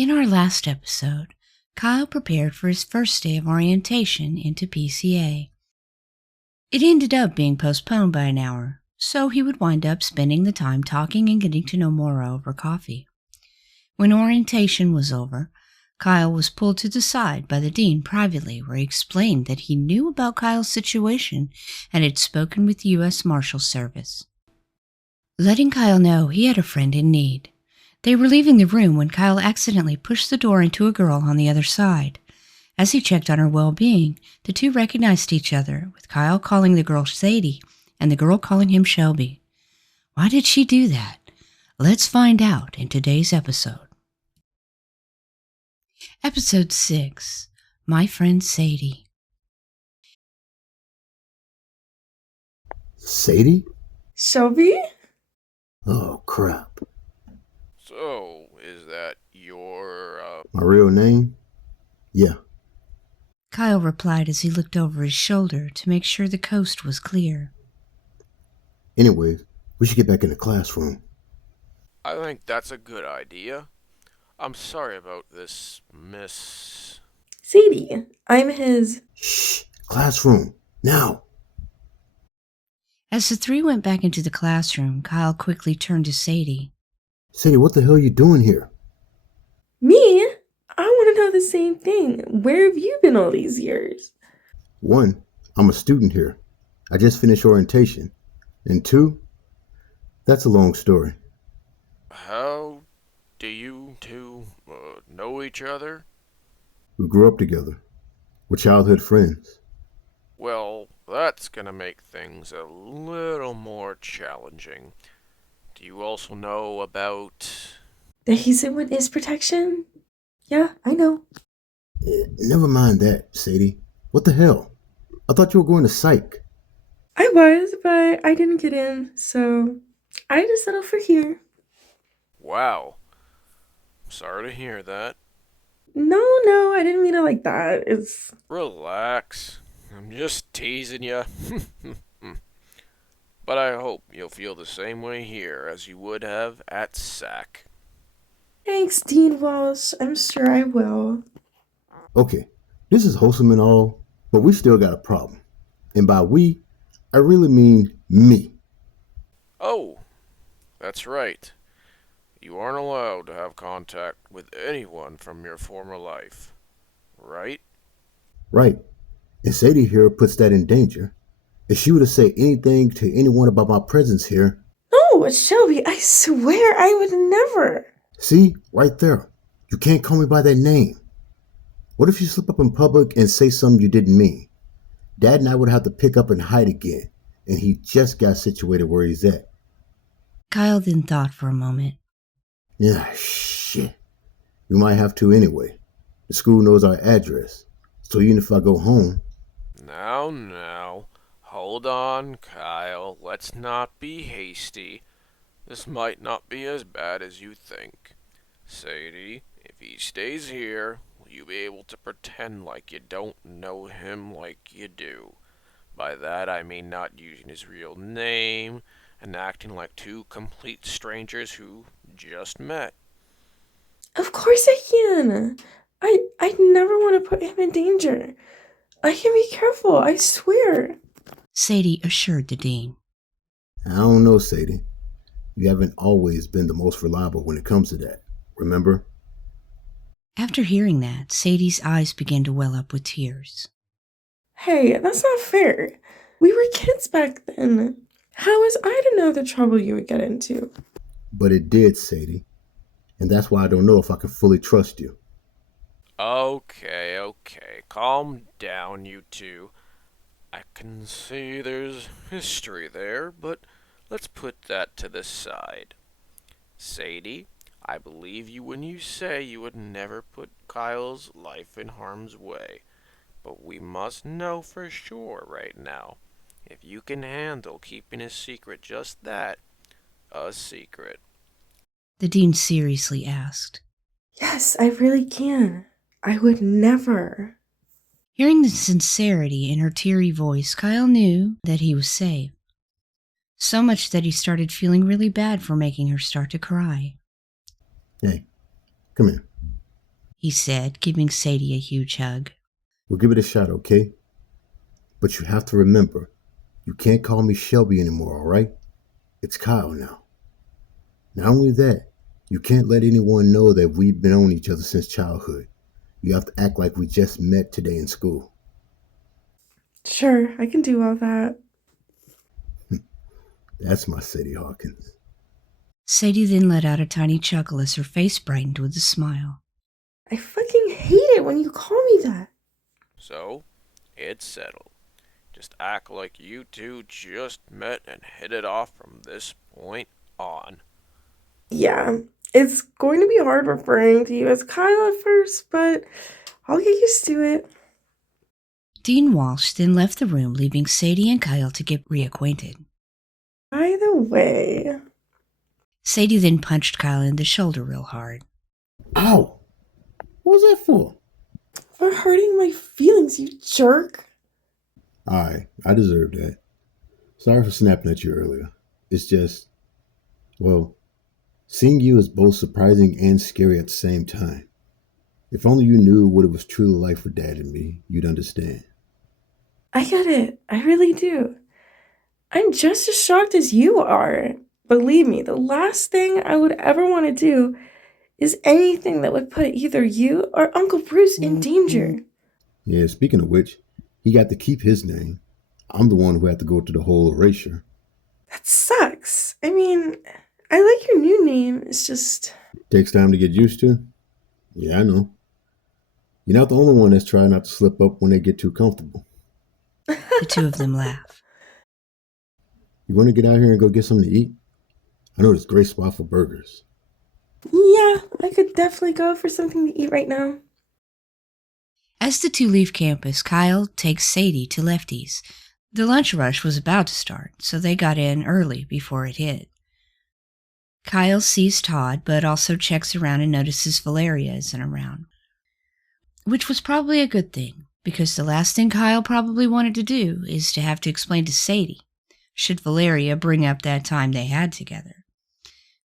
In our last episode, Kyle prepared for his first day of orientation into PCA. It ended up being postponed by an hour, so he would wind up spending the time talking and getting to know Mora over coffee. When orientation was over, Kyle was pulled to the side by the dean privately, where he explained that he knew about Kyle's situation and had spoken with the U.S. Marshal Service, letting Kyle know he had a friend in need. They were leaving the room when Kyle accidentally pushed the door into a girl on the other side. As he checked on her well-being, the two recognized each other, with Kyle calling the girl Sadie and the girl calling him Shelby. Why did she do that? Let's find out in today's episode. Episode 6, My Friend Sadie. Sadie? Shelby? Oh, crap. So, is that your, My real name? Yeah. Kyle replied as he looked over his shoulder to make sure the coast was clear. Anyways, we should get back in the classroom. I think that's a good idea. I'm sorry about this, Miss... Sadie. I'm his... Shh! Classroom! Now! As the three went back into the classroom, Kyle quickly turned to Sadie. Sadie, what the hell are you doing here? Me? I want to know the same thing. Where have you been all these years? 1, I'm a student here. I just finished orientation. And 2, that's a long story. How do you two know each other? We grew up together. We're childhood friends. Well, that's gonna make things a little more challenging. Do you also know about... That he's in witness protection? Yeah, I know. Never mind that, Sadie. What the hell? I thought you were going to psych. I was, but I didn't get in, so I just settled for here. Wow. Sorry to hear that. No, I didn't mean it like that. It's... Relax. I'm just teasing you. But I hope you'll feel the same way here as you would have at SAC. Thanks, Dean Walsh. I'm sure I will. Okay, this is wholesome and all, but we still got a problem. And by we, I really mean me. Oh, that's right. You aren't allowed to have contact with anyone from your former life, right? Right. And Sadie here puts that in danger. If she were to say anything to anyone about my presence here... No, Shelby, I swear I would never. See? Right there. You can't call me by that name. What if you slip up in public and say something you didn't mean? Dad and I would have to pick up and hide again, and he just got situated where he's at. Kyle then thought for a moment. Yeah, shit. We might have to anyway. The school knows our address, so even if I go home... Now, hold on, Kyle. Let's not be hasty. This might not be as bad as you think. Sadie, if he stays here, will you be able to pretend like you don't know him like you do? By that I mean not using his real name and acting like two complete strangers who just met. Of course I can. I never want to put him in danger. I can be careful, I swear. Sadie assured the dean. I don't know, Sadie. You haven't always been the most reliable when it comes to that, remember? After hearing that, Sadie's eyes began to well up with tears. Hey, that's not fair. We were kids back then. How was I to know the trouble you would get into? But it did, Sadie. And that's why I don't know if I can fully trust you. Okay. Calm down, you two. I can see there's history there, but let's put that to the side. Sadie, I believe you when you say you would never put Kyle's life in harm's way. But we must know for sure right now if you can handle keeping a secret just that, a secret. The dean seriously asked. Yes, I really can. I would never. Hearing the sincerity in her teary voice, Kyle knew that he was safe. So much that he started feeling really bad for making her start to cry. Hey, come here. he said, giving Sadie a huge hug. We'll give it a shot, okay? But you have to remember, you can't call me Shelby anymore, all right? It's Kyle now. Not only that, you can't let anyone know that we've known each other since childhood. You have to act like we just met today in school. Sure, I can do all that. That's my Sadie Hawkins. Sadie then let out a tiny chuckle as her face brightened with a smile. I fucking hate it when you call me that. So, it's settled. Just act like you two just met and hit it off from this point on. Yeah, it's going to be hard referring to you as Kyle at first, but I'll get used to it. Dean Walsh then left the room, leaving Sadie and Kyle to get reacquainted. By the way... Sadie then punched Kyle in the shoulder real hard. Ow! What was that for? For hurting my feelings, you jerk. Alright, I deserve that. Sorry for snapping at you earlier. It's just, well, seeing you is both surprising and scary at the same time. If only you knew what it was truly like for Dad and me, you'd understand. I get it. I really do. I'm just as shocked as you are. Believe me, the last thing I would ever want to do is anything that would put either you or Uncle Bruce in danger. Yeah, speaking of which, he got to keep his name. I'm the one who had to go through the whole erasure. That sucks. I mean, I like your new name. It's just... Takes time to get used to. Yeah, I know. You're not the only one that's trying not to slip up when they get too comfortable. The two of them laugh. You want to get out here and go get something to eat? I know this great spot for burgers. Yeah, I could definitely go for something to eat right now. As the two leave campus, Kyle takes Sadie to Lefty's. The lunch rush was about to start, so they got in early before it hit. Kyle sees Todd, but also checks around and notices Valeria isn't around. Which was probably a good thing, because the last thing Kyle probably wanted to do is to have to explain to Sadie, should Valeria bring up that time they had together.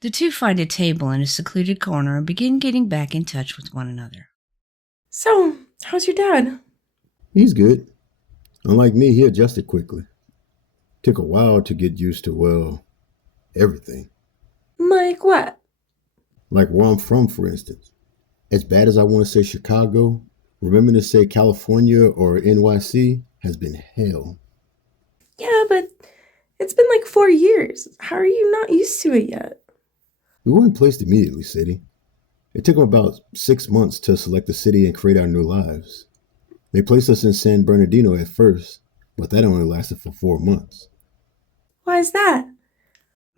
The two find a table in a secluded corner and begin getting back in touch with one another. So, how's your dad? He's good. Unlike me, he adjusted quickly. Took a while to get used to, well, everything. Like what? Like where I'm from, for instance. As bad as I want to say Chicago, remembering to say California or NYC has been hell. Yeah, but it's been like 4 years. How are you not used to it yet? We weren't placed immediately, Sadie. It took them about 6 months to select the city and create our new lives. They placed us in San Bernardino at first, but that only lasted for 4 months. Why is that?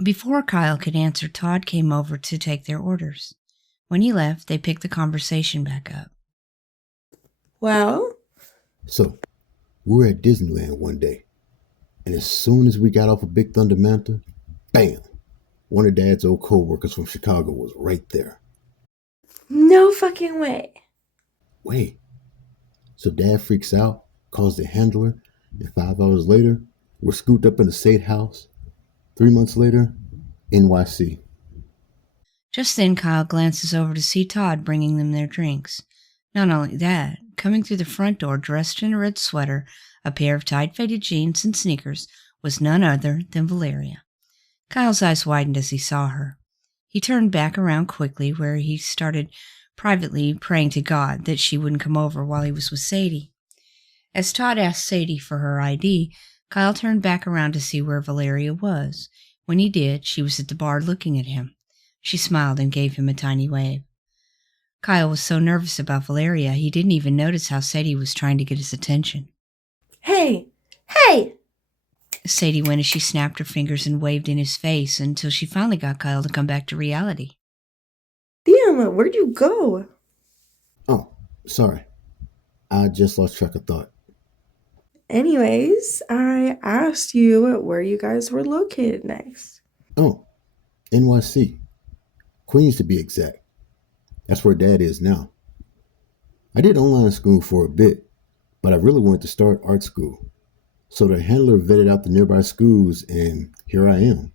Before Kyle could answer, Todd came over to take their orders. When he left, they picked the conversation back up. Well? So, we were at Disneyland one day, and as soon as we got off of Big Thunder Mountain, bam! One of Dad's old co-workers from Chicago was right there. No fucking way. Wait. So Dad freaks out, calls the handler, and 5 hours later, we're scooped up in the State House. 3 months later, NYC. Just then, Kyle glances over to see Todd bringing them their drinks. Not only that, coming through the front door dressed in a red sweater, a pair of tight faded jeans and sneakers, was none other than Valeria. Kyle's eyes widened as he saw her. He turned back around quickly, where he started privately praying to God that she wouldn't come over while he was with Sadie. As Todd asked Sadie for her ID, Kyle turned back around to see where Valeria was. When he did, she was at the bar looking at him. She smiled and gave him a tiny wave. Kyle was so nervous about Valeria, he didn't even notice how Sadie was trying to get his attention. Hey! Hey! Sadie went as she snapped her fingers and waved in his face until she finally got Kyle to come back to reality. Damn, where'd you go? Oh, sorry. I just lost track of thought. Anyways, I asked you where you guys were located next. Oh, NYC. Queens to be exact. That's where Dad is now. I did online school for a bit, but I really wanted to start art school. So the handler vetted out the nearby schools, and here I am.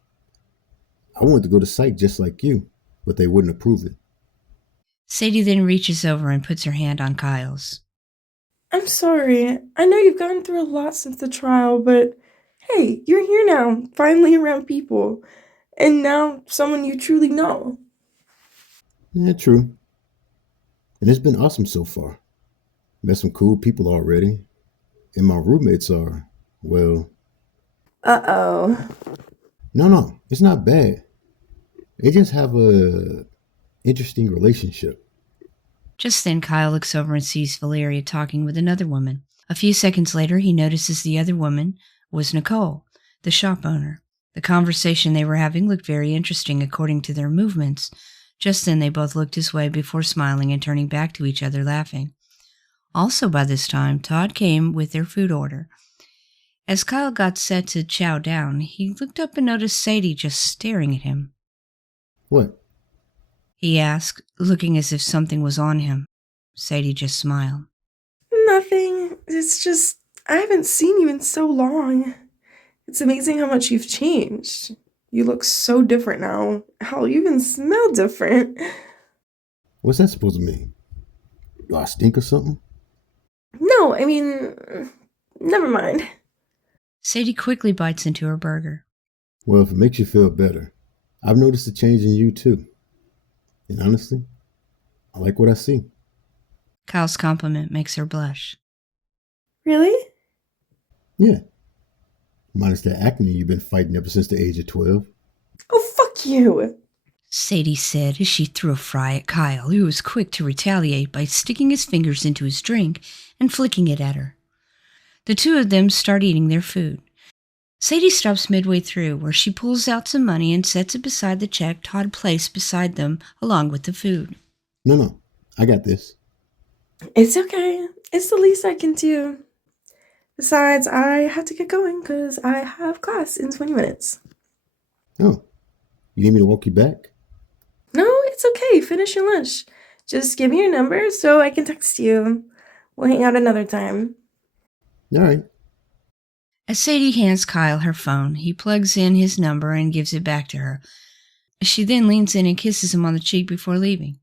I wanted to go to psych just like you, but they wouldn't approve it. Sadie then reaches over and puts her hand on Kyle's. I'm sorry. I know you've gone through a lot since the trial, but hey, you're here now, finally around people. And now someone you truly know. Yeah, true. And it's been awesome so far. Met some cool people already. And my roommates are, well, Uh-oh. no, it's not bad. They just have a interesting relationship. Just then, Kyle looks over and sees Valeria talking with another woman. A few seconds later, he notices the other woman was Nicole, the shop owner. The conversation they were having looked very interesting according to their movements. Just then, they both looked his way before smiling and turning back to each other, laughing. Also, by this time, Todd came with their food order. As Kyle got set to chow down, he looked up and noticed Sadie just staring at him. What? He asked, looking as if something was on him. Sadie just smiled. Nothing. It's just, I haven't seen you in so long. It's amazing how much you've changed. You look so different now. Hell, you even smell different. What's that supposed to mean? Do I stink or something? No, I mean, never mind. Sadie quickly bites into her burger. Well, if it makes you feel better, I've noticed a change in you too. And honestly, I like what I see. Kyle's compliment makes her blush. Really? Yeah. Minus that acne you've been fighting ever since the age of 12. Oh, fuck you. Sadie said as she threw a fry at Kyle, who was quick to retaliate by sticking his fingers into his drink and flicking it at her. The two of them start eating their food. Sadie stops midway through, where she pulls out some money and sets it beside the check Todd placed beside them, along with the food. No, I got this. It's okay. It's the least I can do. Besides, I have to get going because I have class in 20 minutes. Oh, you need me to walk you back? No, it's okay. Finish your lunch. Just give me your number so I can text you. We'll hang out another time. All right. As Sadie hands Kyle her phone, he plugs in his number and gives it back to her. She then leans in and kisses him on the cheek before leaving.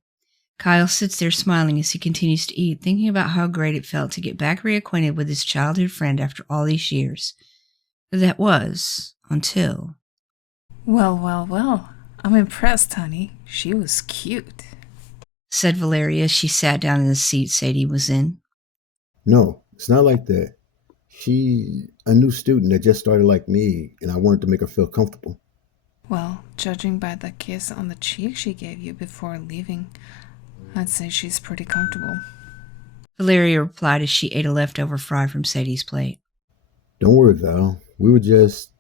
Kyle sits there smiling as he continues to eat, thinking about how great it felt to get back reacquainted with his childhood friend after all these years. That was until... Well. I'm impressed, honey. She was cute, said Valeria as she sat down in the seat Sadie was in. No, it's not like that. She's a new student that just started like me, and I wanted to make her feel comfortable. Well, judging by the kiss on the cheek she gave you before leaving, I'd say she's pretty comfortable. Valeria replied as she ate a leftover fry from Sadie's plate. Don't worry, Val. We were just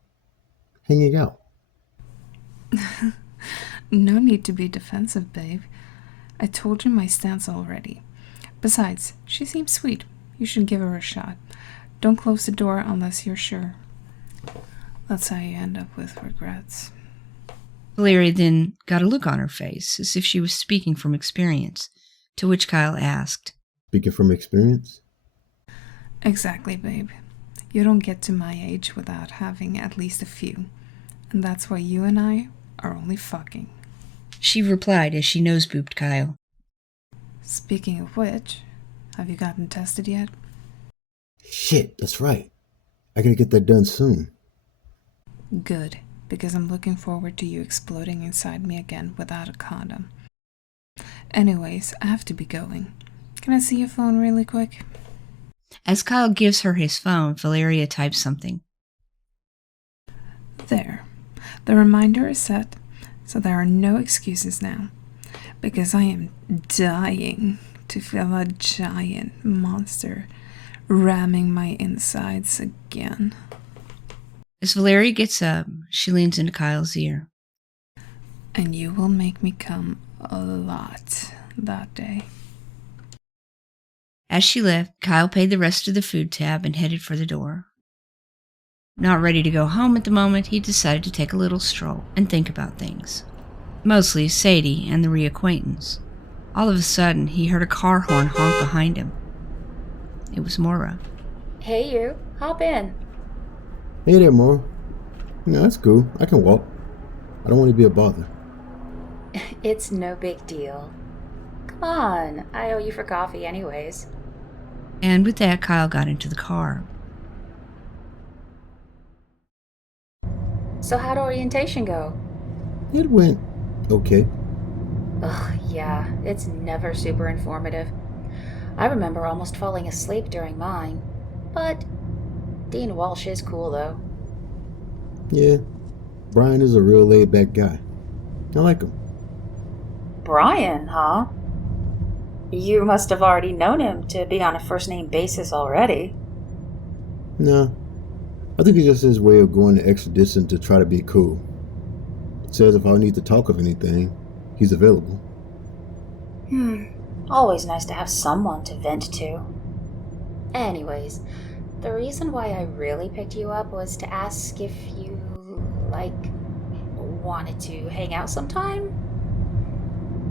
hanging out. No need to be defensive, babe. I told you my stance already. Besides, she seems sweet. You should give her a shot. Don't close the door unless you're sure. That's how you end up with regrets. Valeria then got a look on her face, as if she was speaking from experience, to which Kyle asked, Speaking from experience? Exactly, babe. You don't get to my age without having at least a few. And that's why you and I are only fucking. She replied as she nose-booped Kyle. Speaking of which, have you gotten tested yet? Shit, that's right. I gotta get that done soon. Good, because I'm looking forward to you exploding inside me again without a condom. Anyways, I have to be going. Can I see your phone really quick? As Kyle gives her his phone, Valeria types something. There. The reminder is set, so there are no excuses now. Because I am dying to feel a giant monster ramming my insides again. As Valeria gets up, she leans into Kyle's ear. And you will make me come a lot that day. As she left, Kyle paid the rest of the food tab and headed for the door. Not ready to go home at the moment, he decided to take a little stroll and think about things. Mostly Sadie and the reacquaintance. All of a sudden, he heard a car horn honk behind him. It was Mora. Hey you, hop in. Hey there, Mora. No, that's cool. I can walk. I don't want to be a bother. It's no big deal. Come on. I owe you for coffee anyways. And with that, Kyle got into the car. So how'd orientation go? It went okay. Ugh, yeah, it's never super informative. I remember almost falling asleep during mine. But Dean Walsh is cool, though. Yeah, Brian is a real laid-back guy. I like him. Brian, huh? You must have already known him to be on a first-name basis already. Nah, I think it's just his way of going the extra distance to try to be cool. Says if I need to talk of anything, he's available. Always nice to have someone to vent to. Anyways, the reason why I really picked you up was to ask if you, wanted to hang out sometime?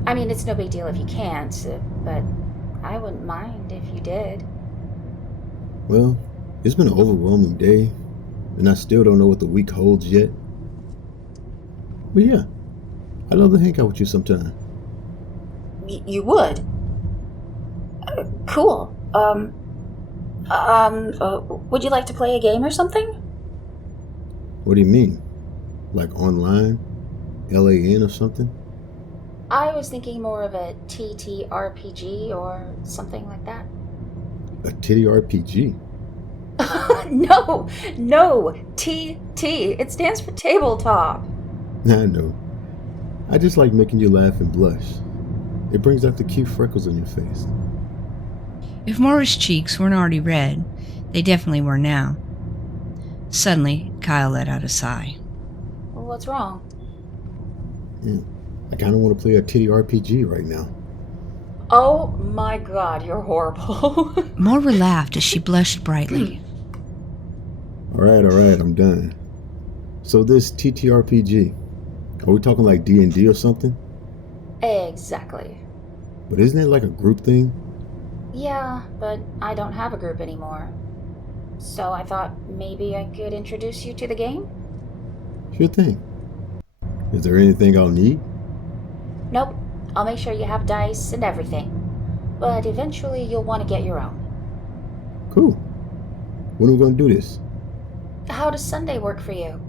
I mean, it's no big deal if you can't, but I wouldn't mind if you did. Well, it's been an overwhelming day, and I still don't know what the week holds yet. But yeah, I'd love to hang out with you sometime. You would? Cool. Would you like to play a game or something? What do you mean? Like online? LAN or something? I was thinking more of a TTRPG or something like that. A titty RPG? No, TT. It stands for tabletop. I know. I just like making you laugh and blush. It brings out the cute freckles on your face. If Mora's cheeks weren't already red, they definitely were now. Suddenly, Kyle let out a sigh. What's wrong? Yeah, I kind of want to play a titty RPG right now. Oh my god, you're horrible. Mora laughed as she blushed brightly. Alright, I'm done. So this TTRPG, are we talking like D&D or something? Exactly. But isn't it like a group thing? Yeah, but I don't have a group anymore. So I thought maybe I could introduce you to the game? Sure thing. Is there anything I'll need? Nope. I'll make sure you have dice and everything. But eventually you'll want to get your own. Cool. When are we going to do this? How does Sunday work for you?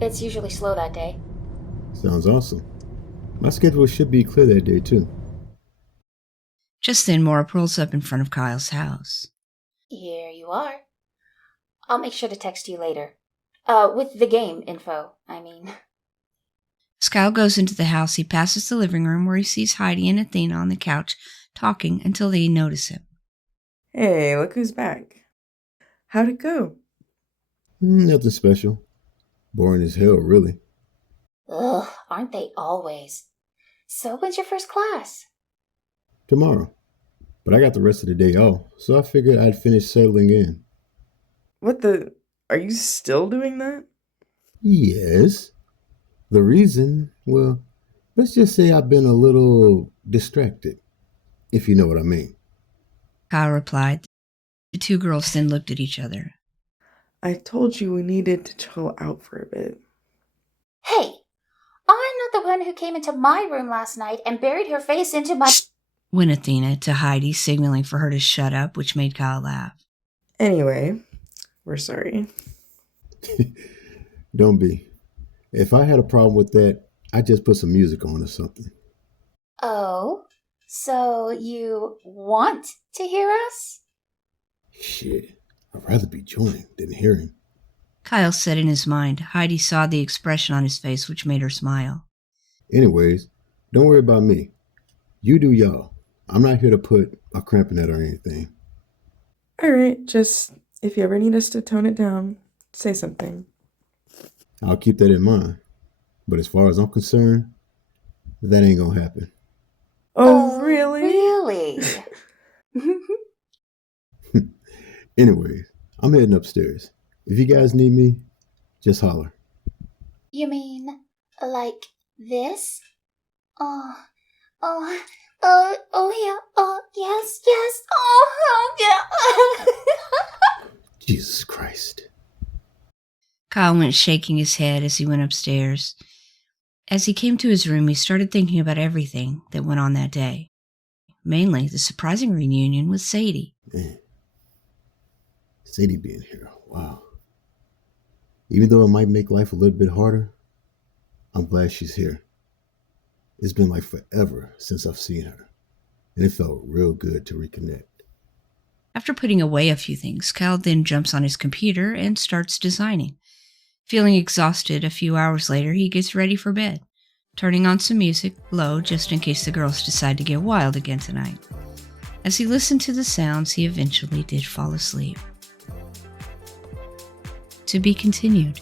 It's usually slow that day. Sounds awesome. My schedule should be clear that day too. Just then, Mora pulls up in front of Kyle's house. Here you are. I'll make sure to text you later. With the game info, I mean. As Kyle goes into the house, he passes the living room where he sees Heidi and Athena on the couch talking until they notice him. Hey, look who's back. How'd it go? Nothing special. Boring as hell, really. Ugh, aren't they always? So when's your first class? Tomorrow. But I got the rest of the day off, so I figured I'd finish settling in. What the? Are you still doing that? Yes. The reason, well, let's just say I've been a little distracted, if you know what I mean. Kyle replied. The two girls then looked at each other. I told you we needed to chill out for a bit. Hey, I'm not the one who came into my room last night and buried her face into my... Went Athena to Heidi, signaling for her to shut up, which made Kyle laugh. Anyway, we're sorry. Don't be. If I had a problem with that, I'd just put some music on or something. Oh, so you want to hear us? Shit, I'd rather be joining than hearing. Kyle said in his mind. Heidi saw the expression on his face, which made her smile. Anyways, don't worry about me. You do y'all. I'm not here to put a cramp in that or anything. Alright, just if you ever need us to tone it down, say something. I'll keep that in mind. But as far as I'm concerned, that ain't gonna happen. Oh, really? Really? Anyways, I'm heading upstairs. If you guys need me, just holler. You mean like this? Oh yeah. Yes. Oh yeah. Jesus Christ. Kyle went shaking his head as he went upstairs. As he came to his room, he started thinking about everything that went on that day. mainly the surprising reunion with Sadie. Man, Sadie being here, wow. Even though it might make life a little bit harder, I'm glad she's here. It's been like forever since I've seen her, and it felt real good to reconnect. After putting away a few things, Kyle then jumps on his computer and starts designing. Feeling exhausted a few hours later, he gets ready for bed, turning on some music low just in case the girls decide to get wild again tonight. As he listened to the sounds, he eventually did fall asleep. To be continued.